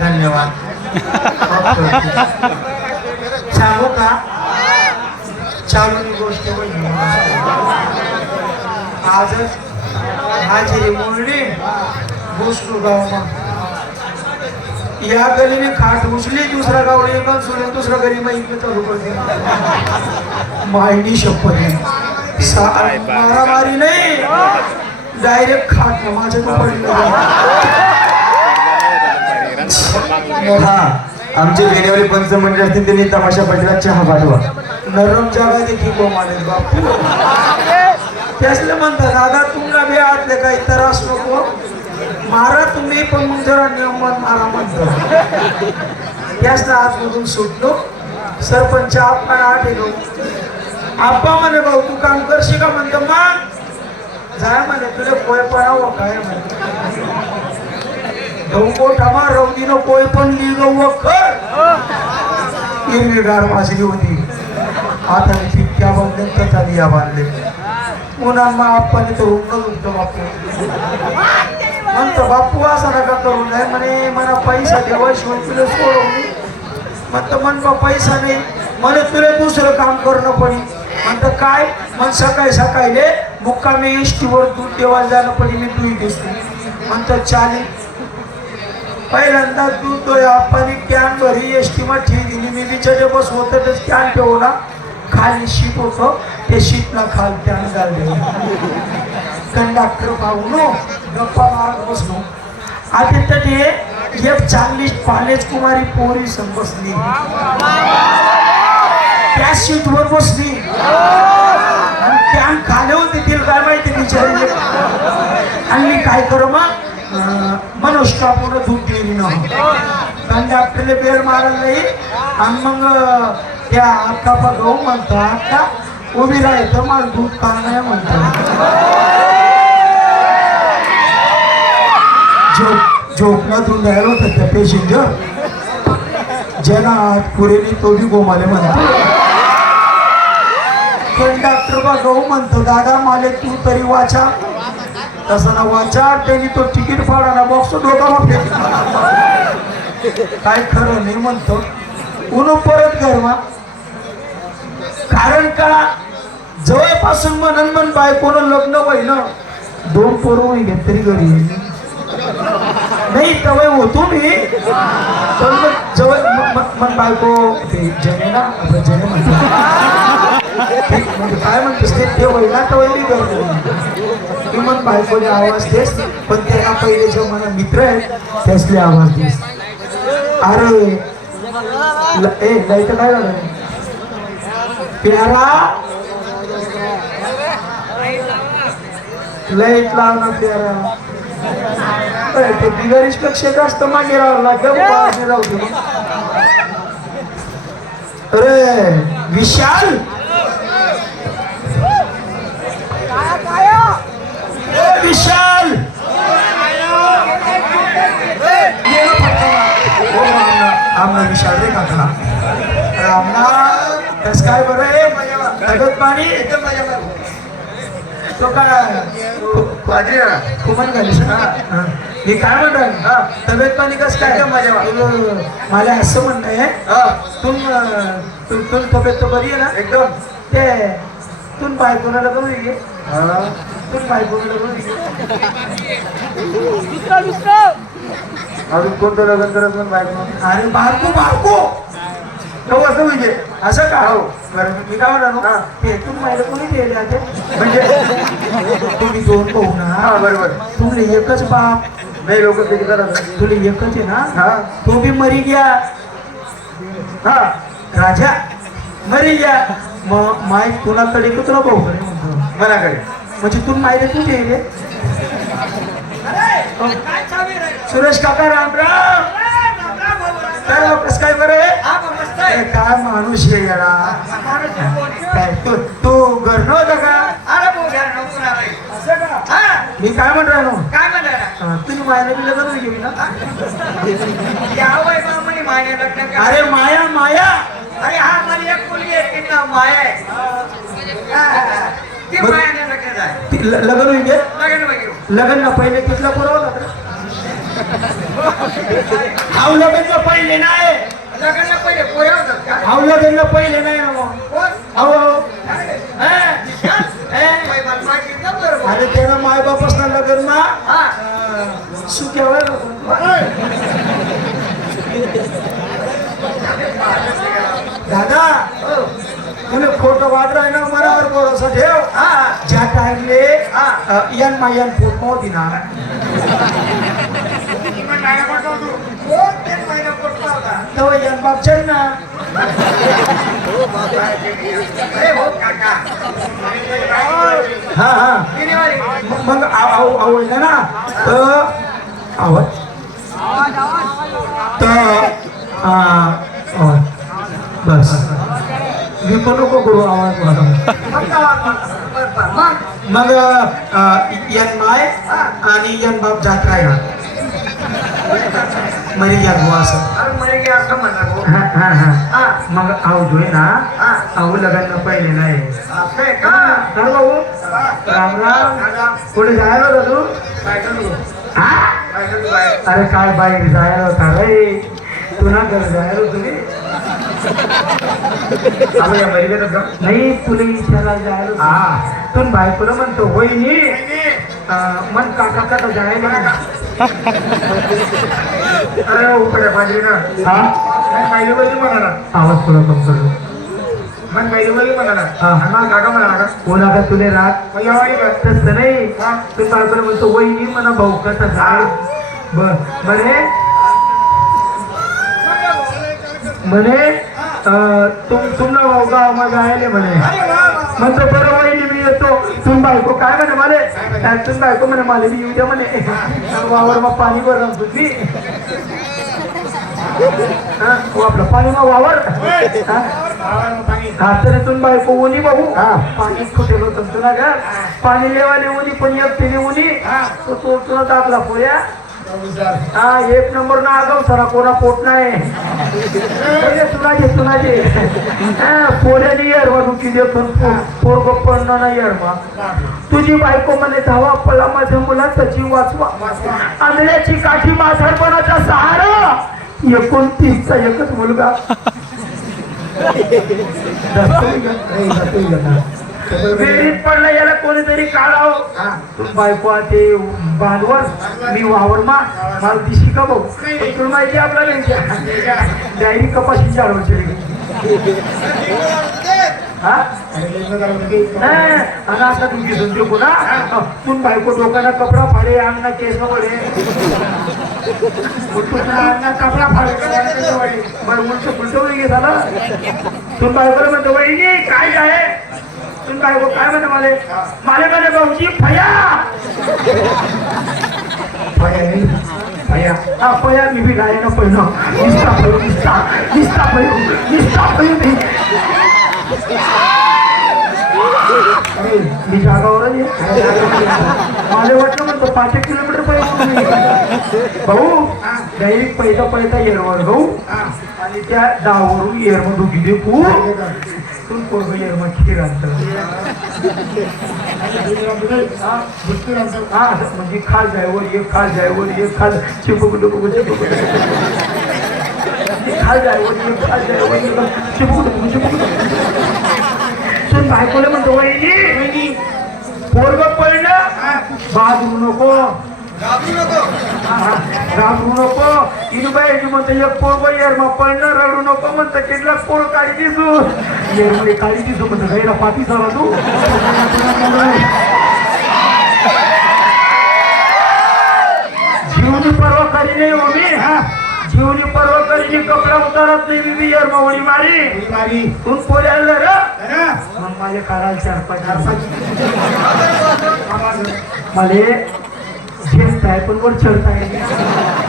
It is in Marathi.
धन्यवाद. सांगू का चालू गोष्ट म्हणजे आजच माझी मुरली गोष्ट गाव या गलीने खाट उचली दुसऱ्या गावडे एका सोडून दुसऱ्या गली मग इकडे चालू करते मायनी शपथ आहे. मारामारी नाही. डायरेक्ट खाट माझ्या तो हा आमचे गेल्यावरी पंचमंडळ असतील त्यांनी तमाशा पाठवा चहा पाठवा नरम जागा देखील गोमाने बापू त्यासले म्हणतात दादा तुम्हाला बी आतले काही त्रास नको. मारा तुम्ही पण मग जरा नियमन मारा म्हणतो त्यासला आतमधून सुटलो. सरपंच आपण आठ येलो. आप्पा म्हणे भाऊ तू काम करशी का? म्हणतो मग जाय म्हणे तुला पोय पडावं काय म्हणे. डोंगो ठमा रवदीनं पोय पण लिहिलं कर. हिरवीगार भाजली होती. आता ठिपक्या बांधले तथा दिया बांधले. उन्हा मग आपण तो रुंग उठतो बापू म्हणतो बापू असा नका करू नये म्हणे मला पैसा देवा शिवाय तुला सोडवली म्हणतो म्हण पैसा नाही. म्हणे तुला दुसरं काम करणं पडी म्हणतं काय? मग सकाळी सकाळी ले मुक्कामी इष्टीवर दूध देवायला जाणं पडी मी दुई दिसतो म्हणतं चालेल. पहिल्यांदा दूध दोया पाणी कॅन भरी एसटी मा ठीक दिली मी बिचारे बस होतं तर कॅन ठेवला. खाली शीप होतं ते शीपला खाल कॅन झाले कंडक्टर नो. गप्पा मारत बसलो. आदित्य ते एक चांगली कॉलेज कुमारी पोरी संग बसली. त्या सीटवर बसली. आणि त्या खाले होते तिला काय माहिती विचारले आणि मी काय करू मग? मनोज कापूर दूध देईन कंडक्टरने बेर मारायला नाही. आणि मग त्या अक्का गहू म्हणतो अक्का उभी राहायचं मला दूध का नाही म्हणतो झोप झोपण्यातून द्यायला होतात त्या पेशंट ज्याला आत पुरेली तो बी गोमाले म्हणतो डॉक्टर बा गहू म्हणतो दादा माले तू तरी वाचा. तसा ना वाचा त्यांनी तो तिकीट फाडा ना बॉक्स डोका फेकला काय खरं नाही म्हणतो. उनो परत गरवा कारण का? जवळपासून म्हणून म्हण बायकोनं लग्न होईन दोन पोरं घेत तरी घरी नाही तवय होतो मी. तर मग जवळ मग बायको ते जने ना आपलं जने म्हणतो म्हणजे काय म्हणतेस ते? ते वैला तवय मी करतो मी मग बायकोने आवाज देस पण त्यांना पहिले जो मला मित्र आहे त्यासले आवाज देस. अरे ए नाही तर काय झालं प्यारा. लाइट लावणार प्यारा. ते पेक्षा जास्त मागे राहावं लागेल. राहू दे. अरे विशाल? विशाल! आमना आमना विशाल रे काका रामना कस काय बरं? आहे पाणी तो काय? कुमन घालीस ना? हा. मी काय म्हणतो हा. तब्येत पाणी कस काय? माझ्या मला असं म्हणणं आहे तुम तुम तुम तब्येत तर बरी आहे ना? एकदम. ते तुम बायकोला लग्न होई गे तुम बायकोला लग्न होई अजून कोणतं लग्न करत पण बायको? अरे बारको बारको तो असं म्हणजे असं का? हो. बरं मी काय म्हणा ते तुम्ही माहिती कोणी दिले आता म्हणजे तुम्ही दोन भाऊ ना. हा बरोबर. तुमले एकच बाप. नाही लोक किती करत तुला एकच आहे ना? हा. तो बी मरी गया. हा. राजा मरी गया. मग माय कुणाकडे? का तुला भाऊ मनाकडे. म्हणजे तू माहिती तू रे? सुरेश काका राम राम. काय माणूस आहे याला? काय तू तू घर नव्हता का? असं का? मी काय म्हणतो राहिलो काय म्हणणार हा, तुम्ही मायाला बी लग्न घेऊ ना. माया लग्न. अरे माया माया. अरे हा मला एक मुलगी आहे तिचं माया आहे. ती बरं. मायाने लग्न ल- लग्न होईल लग्न लग्न ना पहिले तिथला पुरवला हाव लग्न पहिले नाही लग्न पहिले पोया होतात का लग्न पहिले नाही ना मग कोण. अरे, हे? हे? बाई, मला नाही बरोबर. अरे त्यानं माय बापासना लग्न हा. सुक्यावर दादा हो. तुला वाट आहे ना मनावर भरोसा ठेव हा. ज्या टाइमले. यन मा यन पोट होती ना कोण ते महिना पोटला होता? तेव्हा यन बाप चल ना अरे हो काका. हा हा किनीवाली. मग- मग आव आव आवडलं ना तर आवाज तर हा आवाज बस मी पण नको करू आवाज वाढव. मग गावात मग. बरं, बरं. मग मग अ, यन माय आणि यन बाप जात राहिला मरी या बुवा असं असं म्हणा. हा, हा, हा. हा. मग आऊ धुई ना हा. आऊ लग्न पहिले नाही असं आहे का? भाऊ राम राम दादा, कुठे जायला होता तू बायका नको. हा? बायका नको बाहेर. अरे काय बाहेर जायला होता रे तुला घर जायला होतो मी आपण या महिलेला जा. नाही तुला विचारायला जायला होतो. हा. तू बायकोला म्हणतो अं, मन काका काका जायला अरे उकडे पाहिजे ना हा? काय पाहिजे पाहिजे म्हणाला. आवाज तुला कम करू. म्हणाला. हा. आणि मग काका का? कोणा का तुले रात मग यावं का? तसं नाही. तू बायकोला म्हणतो वहिनी म्हणा भाऊ कसा बर. म्हणे तुम तुमला भाऊ का माझ्या आयले म्हणे म्हणतो बरं वहिनी मी येतो. तुम बायको काय म्हणे मला? तुम बायको म्हणे मला? मी येऊ द्या म्हणे. वावर मग पाणी हा, हो? आपलं पाणी मग वावर. हा? हा इथून बायको उनी भाऊ पाणी फुटेल होतं तुला का पाणी लेवाले उनी पण एक तिने उनी. तो तो तुला दाबला पोया हा एक नंबर ना आगाव सरा कोणा पोट नाही. पहिले तुला घे तुला घे हा, पोऱ्याने येरवा दुखी देतो पोरग पडणं नाही येरवा तुझी बायको म्हणे धावा पळा माझ्या मुलाचा जीव वाचवा. आंधळ्याची काठी माझरपणाचा सहारा. एकोणतीसचा एकच मुलगा. विहिरीत पडला याला कोणीतरी काढाव. बायको ते बांधवर मी वावर मा मला दिशी का भाऊ. पण तुला माहिती आपल्याला? डायरी कपाशी जाडवर चली हा? आता तू घेऊन देऊ पुन्हा तू बायको डोक्याला कपडा फाडे अंगना केस अंगना कपडा फाडे बरं उलट उलट घे झालं. तू बायकोला म्हणतो वहिनी काय आहे तू बायको काय म्हणते मला? मला भाऊजी फया! फया नाही फया? हा फया मी बी गाय ना पहिलं निस्ता निस्ता निस्ता निस्ता अरे, मी जागावर. मला वाटलं म्हणतो पाच एक किलोमीटर पाहिजे भाऊ डायरेक्ट पैसा पैसा येरवर भाऊ. आणि त्या डावरून येरमधून गेले खूप. तू पोरग येरमड खीर आणतं हा म्हणजे खाल जायवर एक खाल जायवर एक खाल चिपक डुबक चिपक खाल जायवर एक खाल जायवर एक चिपक डुबक चिपक. तू बायकोला म्हणतो वहिनी पोरग पडलं बाजू नको. घाबरू नको इनबाई म्हणतो एक पोरग येर मग पडणं रडू नको म्हणतं किडला पोळ काढी दिसू येरमध्ये काढी दिसू म्हणतं गैरा पाठी झाला तू जीवनी परवा करी नाही हो मी हा जीवनी परवा करी नाही कपडा उतारत नाही मी येर मग उडी मारी तू पोऱ्याला रे मग माझे काढायला चार पाच मला आहे पण वर चढता येईल